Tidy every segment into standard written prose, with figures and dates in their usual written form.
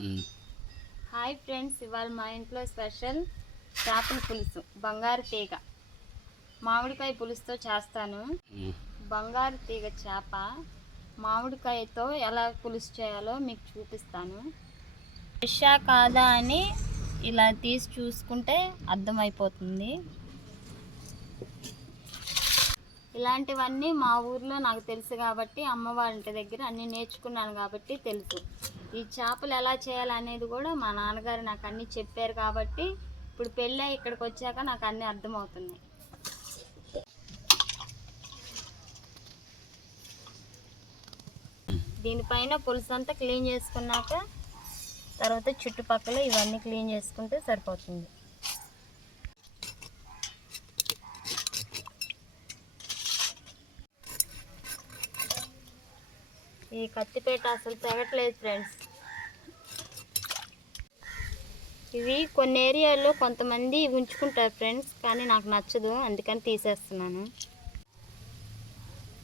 Hi friends, ఇవాళ మా ఇంట్లో స్పెషల్ చేపల పులుసు, బంగారు తీగ మామిడికాయ పులుసుతో చేస్తాను. బంగారు తీగ చేప మామిడికాయతో ఎలా పులుసు చేయాలో మీకు చూపిస్తాను. ఫిషా కాదా అని ఇలా తీసి చూసుకుంటే అర్థమైపోతుంది. ఇలాంటివన్నీ మా ఊర్లో నాకు తెలుసు కాబట్టి, అమ్మ వాళ్ళ ఇంటి దగ్గర అన్నీ నేర్చుకున్నాను కాబట్టి తెలుసు. ఈ చేపలు ఎలా చేయాలనేది కూడా మా నాన్నగారు నాకు అన్నీ చెప్పారు కాబట్టి ఇప్పుడు పెళ్ళి ఇక్కడికి వచ్చాక నాకు అన్నీ అర్థమవుతున్నాయి. దీనిపైన పులుసు అంతా క్లీన్ చేసుకున్నాక తర్వాత చుట్టుపక్కల ఇవన్నీ క్లీన్ చేసుకుంటే సరిపోతుంది. ఈ కత్తిపేట అసలు తెగట్లేదు ఫ్రెండ్స్. ఇవి కొన్ని ఏరియాల్లో కొంతమంది ఉంచుకుంటారు ఫ్రెండ్స్, కానీ నాకు నచ్చదు, అందుకని తీసేస్తున్నాను.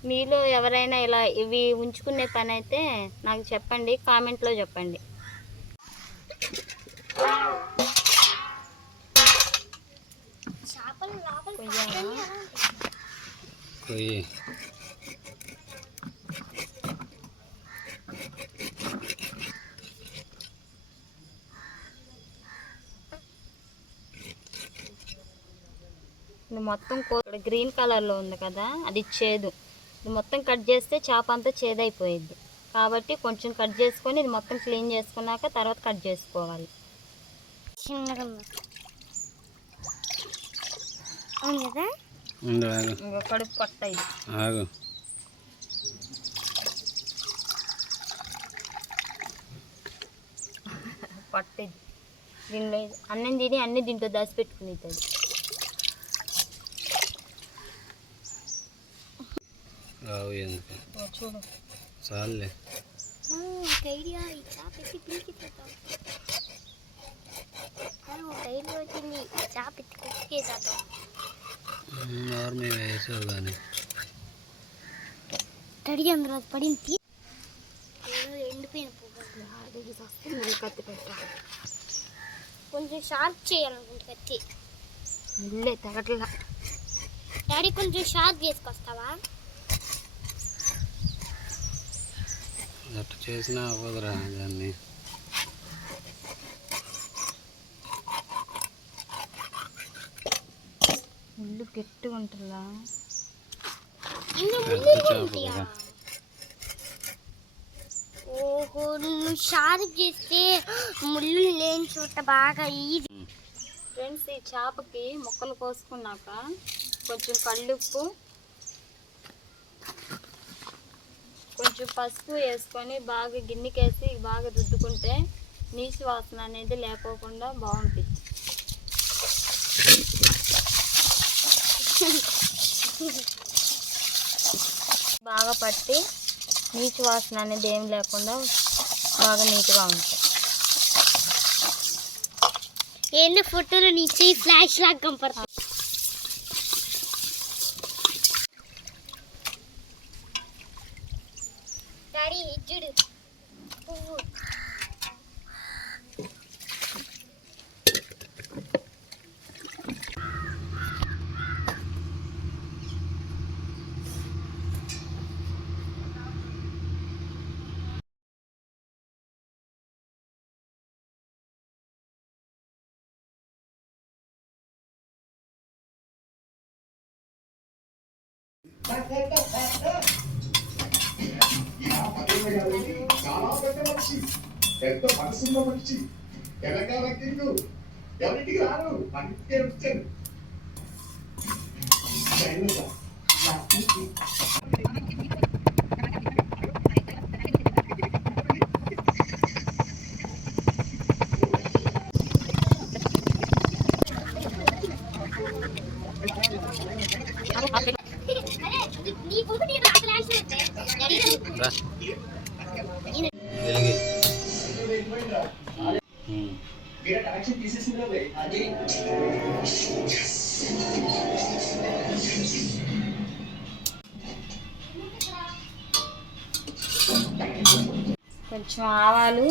మీలో ఎవరైనా ఇలా ఇవి ఉంచుకునే పని అయితే నాకు చెప్పండి, కామెంట్లో చెప్పండి. ఇది మొత్తం గ్రీన్ కలర్లో ఉంది కదా, అది చేదు. ఇది మొత్తం కట్ చేస్తే చేప అంతా చేదైపోయింది కాబట్టి కొంచెం కట్ చేసుకొని ఇది మొత్తం క్లీన్ చేసుకున్నాక తర్వాత కట్ చేసుకోవాలి. కడుపు పట్ట పట్టేది దీనిలో అన్నం తిని అన్ని దీంట్లో దాచిపెట్టుకునేది. చూడు చాలే వచ్చింది చేప కుక్కేసేద్దాం. తడి అందరూ పడింది, ఎండిపోయిన కత్తి పెట్ట కొంచెం షార్ప్ చేయాలనుకుంటే కత్తి ముళ్ళే తగట్లా. డాడీ కొంచెం షార్ప్ చేసుకొస్తావా? అట్లా చేసినా అవ్వదురా దాన్ని. ముళ్ళు గట్టిగా ఉంటుందా? ఓహో, నువ్వు షార్ప్ చేస్తే ముళ్ళు లేని చోట బాగా ఈజీ. ఫ్రెండ్స్, ఈ చేపకి ముక్కలు కోసుకున్నాక కొంచెం కళ్ళుప్పు కొంచెం పసుపు వేసుకొని బాగా గిన్నెకేసి బాగా రుద్దుకుంటే నీసు వాసన అనేది లేకోకుండా బాగుంటుంది. బాగా పట్టి నీచు వాసన అనేది ఏం లేకుండా బాగా నీట్గా ఉంటాయి. ఏంటి ఫోటోలో నీచి ఫ్లాష్ లాగా కనపడుతుంది. డాడీ ఇజ్జుడు పువ్వు చాలా పెద్ద మనిషి, పెద్ద మనసున్న మనిషి. తెలంగాణ కింగు ఎవరింటికి రారు, అందుకే వచ్చాను. కొంచెం ఆవాలు,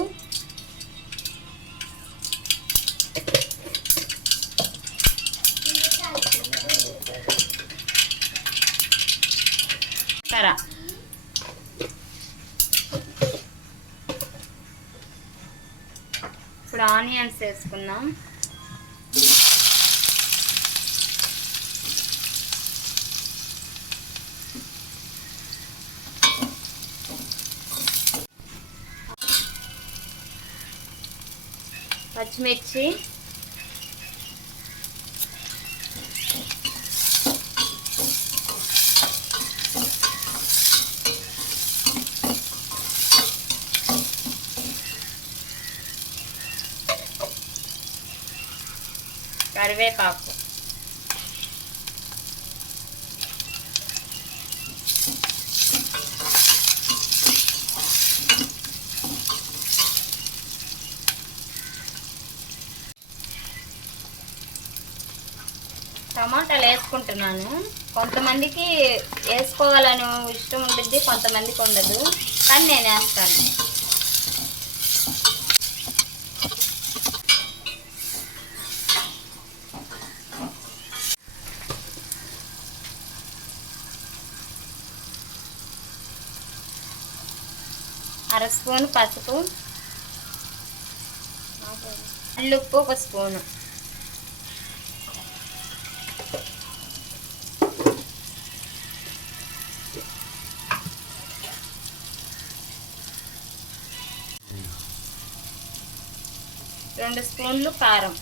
జీలకర్ర, ఇప్పుడు ఆనియన్స్ వేసుకుందాం. పచ్చిమిర్చి, కరివేపాకు, టమాటాలు వేసుకుంటున్నాను. కొంతమందికి వేసుకోవాలని ఇష్టం ఉంటుంది, కొంతమందికి ఉండదు, కానీ నేను వేస్తాను. అర స్పూన్ పసుపు, ఉప్పు 1 స్పూను, రెండు స్పూన్లు కారం.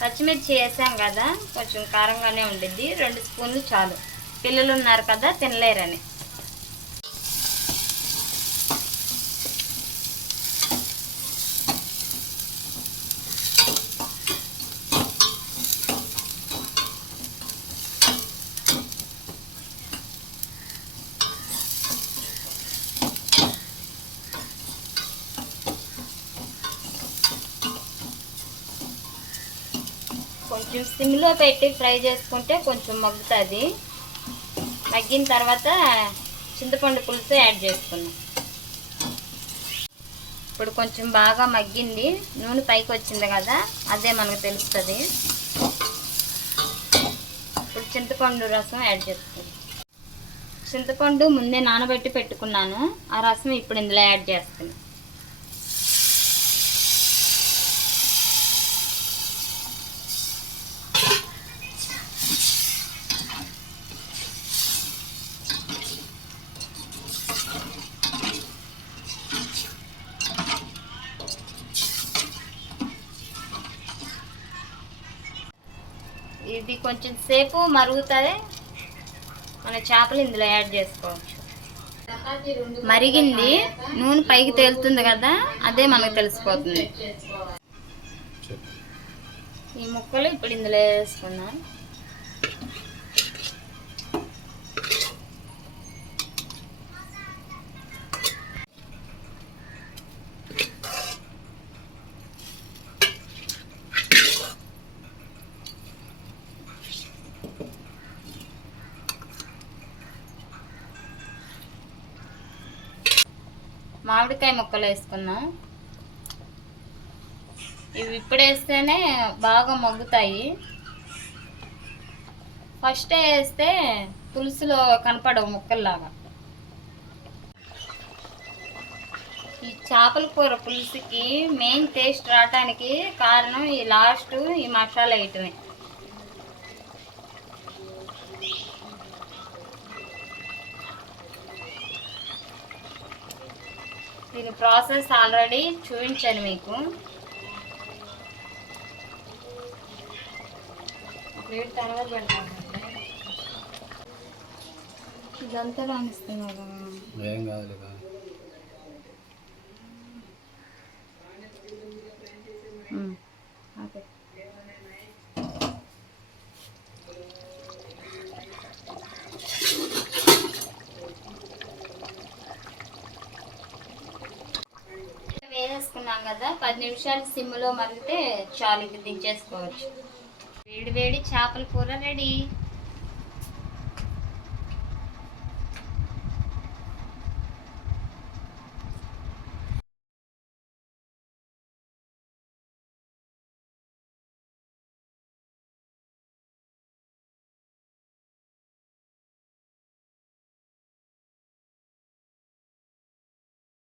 పచ్చిమిర్చి వేసాం కదా, కొంచెం కారంగానే ఉండిద్ది. 2 స్పూన్లు చాలు, పిల్లలు ఉన్నారు కదా తినలేరని. కొంచెం సిమ్లో పెట్టి ఫ్రై చేసుకుంటే కొంచెం మగ్గుతుంది. మగ్గిన తర్వాత చింతపండు పులుసు యాడ్ చేసుకున్నాం. ఇప్పుడు కొంచెం బాగా మగ్గింది, నూనె పైకి వచ్చింది కదా, అదే మనకు తెలుస్తుంది. ఇప్పుడు చింతపండు రసం యాడ్ చేసుకున్నాం. చింతపండు ముందే నానబెట్టి పెట్టుకున్నాను, ఆ రసం ఇప్పుడు ఇందులో యాడ్ చేస్తున్నాను. ఇది కొంచెం సేపు మరుగుతుంది, మన చేపలు ఇందులో యాడ్ చేసుకోవచ్చు. మరిగింది, నూనె పైకి తేలుతుంది కదా, అదే మనకు తెలిసిపోతుంది. ఈ ముక్కలు ఇప్పుడు ఇందులో వేసుకుందాం. మామిడికాయ ముక్కలు వేసుకుందాం. ఇవి ఇప్పుడు వేస్తేనే బాగా మగ్గుతాయి, ఫస్ట్ వేస్తే పులుసులో కనపడవు ముక్కల్లాగా. ఈ చేపల కూర పులుసుకి మెయిన్ టేస్ట్ రావడానికి కారణం ఈ లాస్ట్ ఈ మసాలా వేయటమే. దీని ప్రాసెస్ ఆల్రెడీ చూపించాను మీకు. తర్వాత పెడతాను, ఇదంతా రాణిస్తున్నా కదా, ఏం కాదు కదా. ఓకే. వేసుకున్నాం కదా, 10 నిమిషాలు సిమ్లో మరిగితే చాలు, ఇది దించేసుకోవచ్చు. వేడి వేడి చేపల కూర రెడీ.